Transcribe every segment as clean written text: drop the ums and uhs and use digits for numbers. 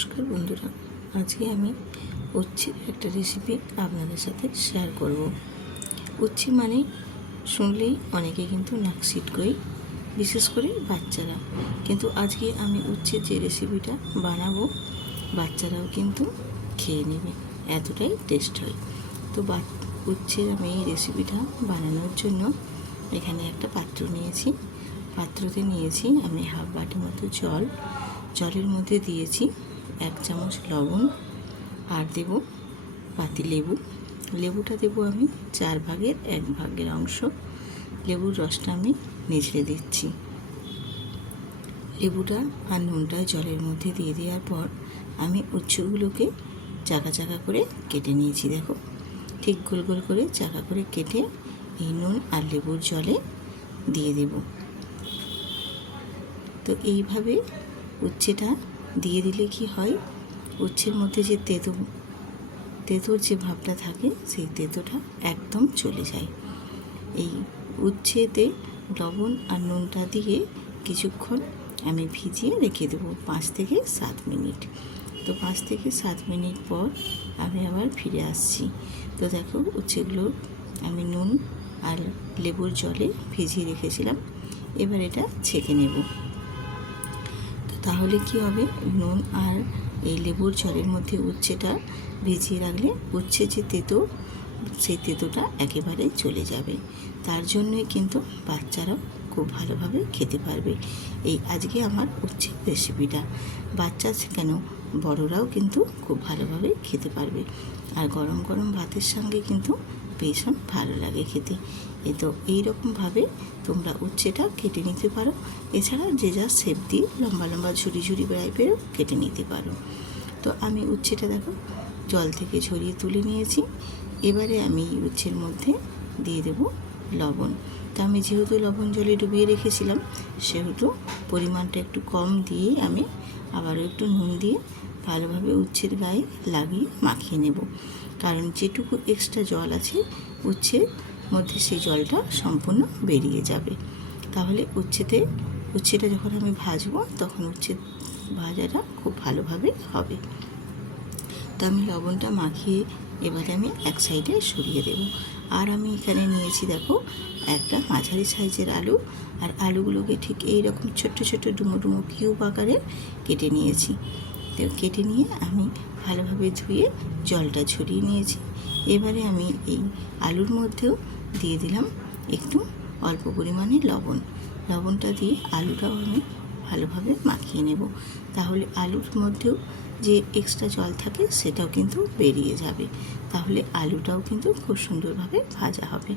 নমস্কার বন্ধুরা, আজকে আমি উচ্ছের একটা রেসিপি আপনাদের সাথে শেয়ার করব। উচ্ছে মানে শুনলেই অনেকে কিন্তু নাক ছিটকোয়, বিশেষ করে বাচ্চারা। কিন্তু আজকে আমি উচ্ছের যে রেসিপিটা বানাবো বাচ্চারাও কিন্তু খেয়ে নেবে, এতটাই টেস্ট হয়। তো উচ্ছের আমি এই রেসিপিটা বানানোর জন্য এখানে একটা পাত্র নিয়েছি। পাত্রতে নিয়েছি আমি হাফ বাটি মতো জল। জলের মধ্যে দিয়েছি 1 চামচ লবণ, আর দেব পাতি লেবু। লেবুটা দেব আমি 4 ভাগের 1 ভাগের অংশ। লেবুর রসটা আমি নিচড়ে দিচ্ছি। লেবুটা আর নুনটা জলের মধ্যে দিয়ে দেওয়ার পর আমি উচ্ছেগুলোকে চাকা চাকা করে কেটে নিয়েছি। দেখো, ঠিক গোল গোল করে চাকা করে কেটে এই নুন আর লেবুর জলে দিয়ে দেব। তো এইভাবে উচ্ছেটা দিয়ে দিলে কি হয়, উচ্ছের মধ্যে যে তেঁতোর যে ভাবটা থাকে সেই তেঁতোটা একদম চলে যায়। এই উচ্ছেতে লবণ আর নুনটা দিয়ে কিছুক্ষণ আমি ভিজিয়ে রেখে দেবো 5 থেকে 7 মিনিট। তো 5 থেকে 7 মিনিট পর আমি আবার ফিরে আসছি। তো দেখো, উচ্ছেগুলো আমি নুন আর লেবুর জলে ভিজিয়ে রেখেছিলাম। এবার এটা ছেঁকে নেব। তাহলে কি হবে, নুন আর এই লেবুর জলের মধ্যে উচ্ছেটা ভিজিয়ে রাখলে উচ্ছে যে তেঁতো সেই তেঁতোটা একেবারে চলে যাবে। তার জন্যই কিন্তু বাচ্চারাও খুব ভালোভাবে খেতে পারবে এই আজকে আমার উচ্ছে রেসিপিটা। বাচ্চা কেন, বড়রাও কিন্তু খুব ভালোভাবে খেতে পারবে। আর গরম গরম ভাতের সঙ্গে কিন্তু ভীষণ ভালো লাগে খেতে। তো এইরকমভাবে তোমরা উচ্ছেটা কেটে নিতে পারো। এছাড়া যে যা শেপ দিয়ে লম্বা লম্বা ঝুরি ঝুরি টাইপেরও কেটে নিতে পারো। তো আমি উচ্ছেটা দেখো জল থেকে ঝরিয়ে তুলে নিয়েছি। এবারে আমি উচ্ছের মধ্যে দিয়ে দেব লবণ। তো আমি যেহেতু লবণ জলে ডুবিয়ে রেখেছিলাম সেহেতু পরিমাণটা একটু কম দিয়ে আমি আবারও একটু নুন দিয়ে ভালোভাবে উচ্ছের গায়ে লাগিয়ে মাখিয়ে নেব। কারণ যেটুকু এক্সট্রা জল আছে উচ্ছের মধ্যে সেই জলটা সম্পূর্ণ বেরিয়ে যাবে। তাহলে উচ্ছেটা যখন আমি ভাজবো তখন উচ্ছে ভাজাটা খুব ভালোভাবে হবে। তো আমি লবণটা মাখিয়ে এবারে আমি এক সাইডে সরিয়ে দেব। আর আমি এখানে নিয়েছি দেখো একটা মাঝারি সাইজের আলু। আর আলুগুলোকে ঠিক এইরকম ছোট্ট ছোট্ট ডুমো ডুমো কিউব আকারে কেটে নিয়েছি। তো কেটে নিয়ে আমি ভালোভাবে ধুয়ে জলটা ঝরিয়ে নিয়েছি। এবারে আমি এই আলুর মধ্যেও দিয়ে দিলাম একটু অল্প পরিমাণে লবণ। লবণটা দিয়ে আলুটাও আমি ভালোভাবে মাখিয়ে নেব। তাহলে আলুর মধ্যেও যে এক্সট্রা জল থাকে সেটাও কিন্তু বেরিয়ে যাবে। তাহলে আলুটাও কিন্তু খুব সুন্দরভাবে ভাজা হবে।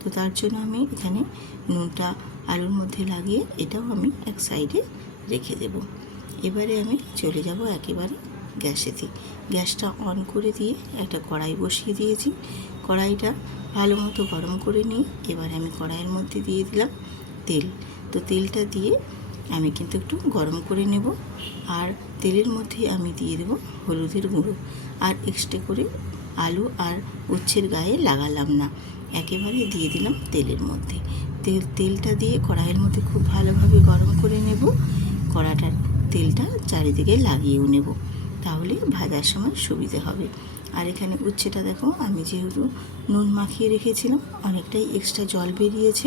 তো তার জন্য আমি এখানে নুনটা আলুর মধ্যে লাগিয়ে এটাও আমি এক সাইডে রেখে দেব। এবারে আমি চলে যাব একেবারে গ্যাসেতে। গ্যাসটা অন করে দিয়ে একটা কড়াই বসিয়ে দিয়েছি। কড়াইটা ভালো মতো গরম করে নিয়ে এবার আমি কড়াইয়ের মধ্যে দিয়ে দিলাম তেল। তো তেলটা দিয়ে আমি কিন্তু একটু গরম করে নেব। আর তেলের মধ্যে আমি দিয়ে দেব হলুদের গুঁড়ো। আর এক্সট্রা করে আলু আর উচ্ছের গায়ে লাগালাম না, একেবারে দিয়ে দিলাম তেলের মধ্যে। তেলটা দিয়ে কড়াইয়ের মধ্যে খুব ভালোভাবে গরম করে নেব। কড়াটার তেলটা চারিদিকে লাগিয়েও নেব, তাহলে ভাজার সময় সুবিধে হবে। আর এখানে উচ্ছেটা দেখো আমি যেহেতু নুন মাখিয়ে রেখেছিলাম অনেকটাই এক্সট্রা জল বেরিয়েছে।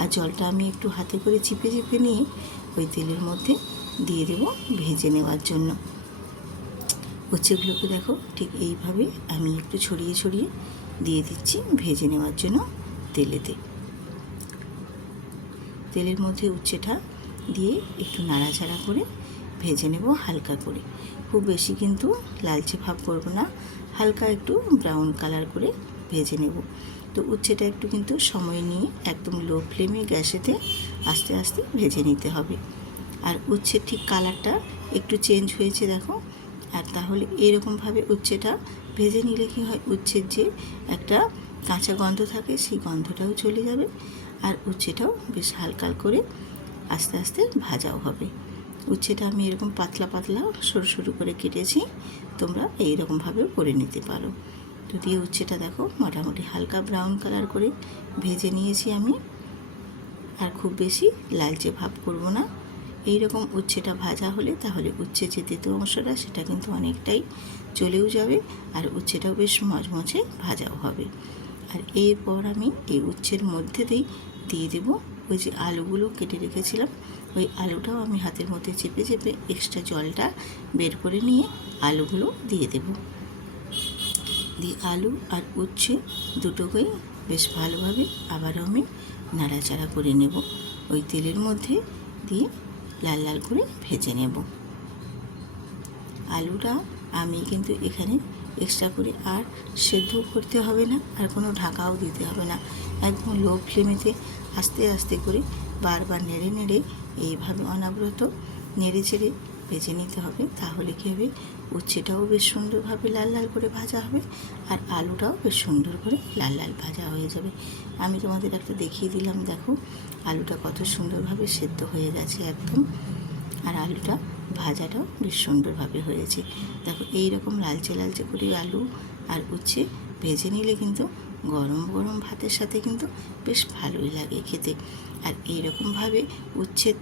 আর জলটা আমি একটু হাতে করে চিপে চিপে নিয়ে ওই তেলের মধ্যে দিয়ে দেব ভেজে নেওয়ার জন্য। উচ্ছেগুলোকে দেখো ঠিক এইভাবে আমি একটু ছড়িয়ে ছড়িয়ে দিয়ে দিচ্ছি ভেজে নেওয়ার জন্য তেলের মধ্যে উচ্ছেটা দিয়ে একটু নাড়াচাড়া করে ভেজে নেব হালকা করে। খুব বেশি কিন্তু লালচে ভাব করব না, হালকা একটু ব্রাউন কালার করে ভেজে নেব। তো উচ্ছেটা একটু কিন্তু সময় নিয়ে একদম লো ফ্লেমে গ্যাসেতে আস্তে আস্তে ভেজে নিতে হবে। আর উচ্ছের ঠিক কালারটা একটু চেঞ্জ হয়েছে দেখো। আর তাহলে এরকমভাবে উচ্ছেটা ভেজে নিলে কী হয়, উচ্ছের যে একটা কাঁচা গন্ধ থাকে সেই গন্ধটাও চলে যাবে। আর উচ্ছেটাও বেশ হালকা করে আস্তে আস্তে ভাজাও হবে। উচ্ছেটা আমি এরকম পাতলা পাতলা সরু সরু করে কেটেছি, তোমরা এইরকমভাবেও করে নিতে পারো। তো দিয়ে উচ্ছেটা দেখো মোটামুটি হালকা ব্রাউন কালার করে ভেজে নিয়েছি আমি। আর খুব বেশি লালচে ভাব করব না, এই রকম উচ্ছেটা ভাজা হলে তাহলে উচ্ছে যে তেতো অংশটা সেটা কিন্তু অনেকটাই চলেও যাবে, আর উচ্ছেটাও বেশ মচমচে ভাজাও হবে। আর এরপর আমি এই উচ্ছের মধ্যে দিয়ে দেবো ওই যে আলুগুলো কেটে রেখেছিলাম, ওই আলুটাও আমি হাতের মধ্যে চেপে চেপে এক্সট্রা জলটা বের করে নিয়ে আলুগুলো দিয়ে দেব। দিয়ে আলু আর উচ্ছে দুটোকেই বেশ ভালোভাবে আবারও আমি নাড়াচাড়া করে নেব, ওই তেলের মধ্যে দিয়ে লাল লাল করে ভেজে নেব। আলুটা আমি কিন্তু এখানে এক্সট্রা করে আর সেদ্ধ করতে হবে না, আর কোনো ঢাকাও দিতে হবে না। একদম লো ফ্লেমেতে আস্তে আস্তে করে বারবার নেড়ে নেড়ে এইভাবে অনবরত নেড়ে চেড়ে ভেজে নিতে হবে। তাহলে কী হবে, উচ্ছেটাও বেশ সুন্দরভাবে লাল লাল করে ভাজা হবে, আর আলুটাও বেশ সুন্দর করে লাল লাল ভাজা হয়ে যাবে। আমি তোমাদের একটা দেখিয়ে দিলাম, দেখো আলুটা কত সুন্দরভাবে সেদ্ধ হয়ে গেছে একদম, আর আলুটা ভাজাটাও বেশ সুন্দরভাবে হয়েছে। দেখো এই রকম লালচে লালচে করে আলু আর উচ্ছে ভেজে নিলে কিন্তু গরম গরম ভাতের সাথে কিন্তু বেশ ভালোই লাগে খেতে। আর এই রকমভাবে উচ্ছের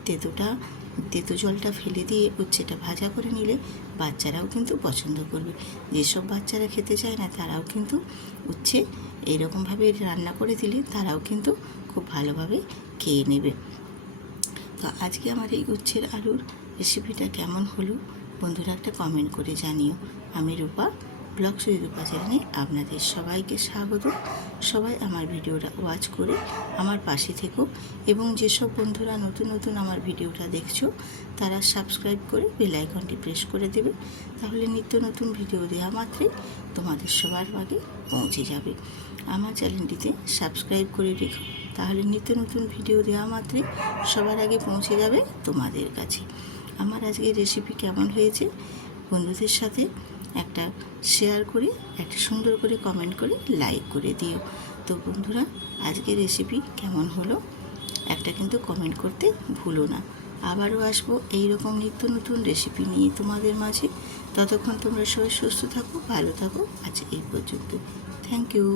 তেতো জলটা ফেলে দিয়ে উচ্ছেটা ভাজা করে নিলে বাচ্চারাও কিন্তু পছন্দ করবে। যেসব বাচ্চারা খেতে চায় না তারাও কিন্তু উচ্ছে এইরকমভাবে রান্না করে দিলে তারাও কিন্তু খুব ভালোভাবে খেয়ে নেবে। তো আজকে আমার এই উচ্ছের আলুর রেসিপিটা কেমন হলো বন্ধুরা একটা কমেন্ট করে জানিও। আমি রূপা, ব্লগ সুই রূপা চ্যানেলে আপনাদের সবাইকে স্বাগত। সবাই আমার ভিডিওটা ওয়াচ করে আমার পাশে থেকো, এবং যেসব বন্ধুরা নতুন নতুন আমার ভিডিওটা দেখছো তারা সাবস্ক্রাইব করে বেল আইকনটি প্রেস করে দেবে, তাহলে নিত্য নতুন ভিডিও দেওয়া মাত্রই তোমাদের সবার আগে পৌঁছে যাবে। আমার চ্যানেলটিতে সাবস্ক্রাইব করে রেখো, তাহলে নিত্য নতুন ভিডিও দেওয়া মাত্রই সবার আগে পৌঁছে যাবে তোমাদের কাছে। আমার আজকের রেসিপি কেমন হয়েছে বন্ধুদের সাথে একটা শেয়ার করে একটা সুন্দর করে কমেন্ট করে লাইক করে দিও। তো বন্ধুরা আজকের রেসিপি কেমন হলো একটা কিন্তু কমেন্ট করতে ভুলো না। আবারও আসবো এইরকম নিত্য নতুন রেসিপি নিয়ে তোমাদের মাঝে। ততক্ষণ তোমরা সবাই সুস্থ থাকো, ভালো থাকো। আজ এই পর্যন্ত। Thank you.